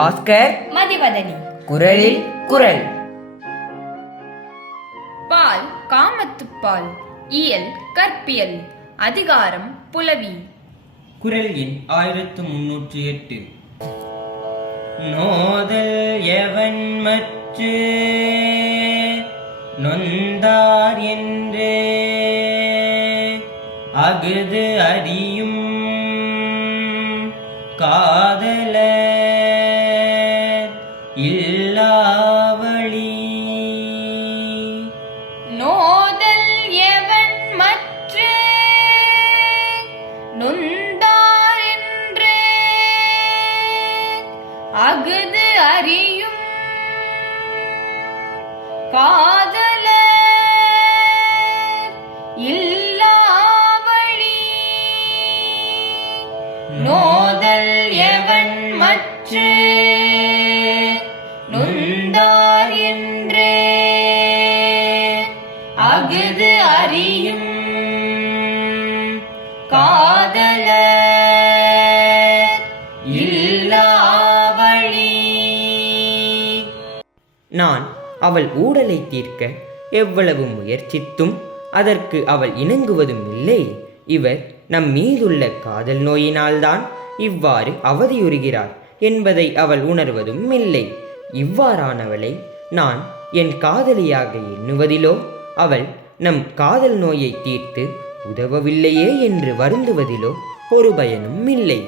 பாஸ்கர் மதிவதனி. குரலில் குரல். பால் காமத்துப்பால். இயல் கற்பியல். அதிகாரம் புலவி. குரல் எண் 1308. நோதல் எவன் மற்று நொந்தார் என்றே அகுது அறியும் காதல இல்லாவழி. நோதல் எவன் மற்று நொந்தார் என்றே அகுது அறியும் காதல இல்லாவழி. நோதல் எவன் மற்று நொந்தார் என்றே அகுது அறியும் காதல இல்லாவழி. நான் அவள் ஊடலை தீர்க்க எவ்வளவு முயற்சித்தும் அதற்கு அவள் இணங்குவதும் இல்லை. இவர் நம் மீதுள்ள காதல் நோயினால்தான் இவ்வாறு அவதியுறுகிறார் என்பதை அவள் உணர்வதும் இல்லை. இவ்வாறானவளை நான் என் காதலியாக எண்ணுவதிலோ அவள் நம் காதல் நோயை தீர்த்து உதவவில்லையே என்று வருந்துவதிலோ ஒரு பயனும் இல்லை.